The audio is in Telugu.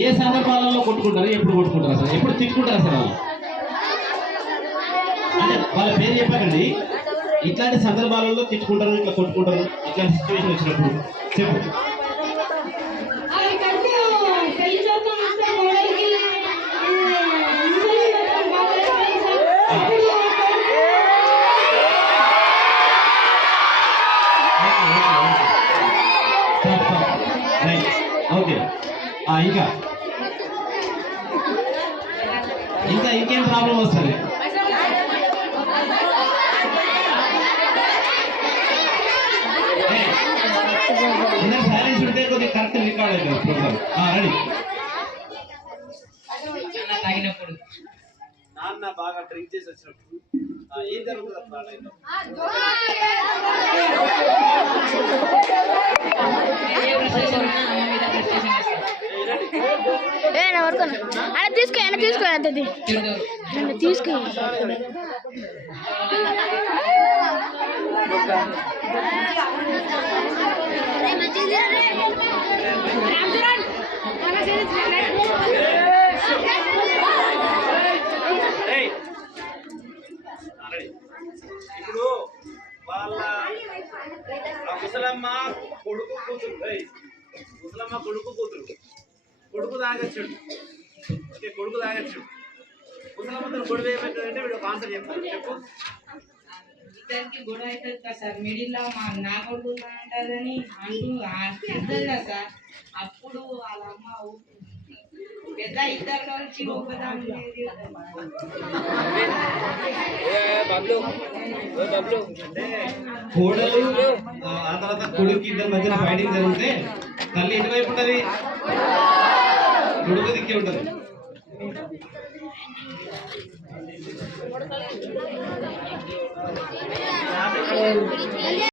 ఏ సందర్భాలలో కొట్టుకుంటారు, ఎప్పుడు కొట్టుకుంటారు, అసలు ఎప్పుడు తిట్టుకుంటారు అసలు వాళ్ళు? అంటే వాళ్ళ పేరు చెప్పకండి. ఇట్లాంటి సందర్భాలలో తిట్టుకుంటారు, ఇట్లా కొట్టుకుంటారు, ఇట్లాంటి సిచ్యువేషన్ వచ్చినప్పుడు చెప్పు. ఓకే, ఇంకా ఇంకా ఇంకేం ప్రాబ్లం వస్తుంది? అందరు సైలెన్స్ ఉంటే కొద్దిగా కరెక్ట్ రికార్డ్ అవుతుంది ప్రోగ్రామ్. రెడీ. తాగినప్పుడు నాన్న బాగా డ్రింక్ చేసి వచ్చినప్పుడు ఏం జరుగుతుంది అప్పుడు? తీసుకో తీసుకో ఇప్పుడు వాళ్ళ ముసలమ్మ కొడుకు కూతురు, ముసలమ్మ కొడుకు కూతురు, కొడుకు తాగచ్చుడు. ఓకే, కొడుకు తాగచ్చుడు. ముసలమ్మతో గొడవ ఏమైతుందంటే వీడు ఒక ఆన్సర్ చెప్తారు. చెప్పు. ఇద్దరికి గొడవ అవుతుంది కదా సార్, మిడిల్ లో నా కొడుకు అంటారని అంటూ కదా సార్. అప్పుడు వాళ్ళ అమ్మ పెద్ద ఇద్దరు కలిసి ఒకదాని కోడలు ఆ తర్వాత కొడుకు ఇద్దరి మధ్యన ఫైటింగ్ జరిగితే తల్లి ఎటువైపు ఉంటది? కొడుకు దిక్కే ఉంటది.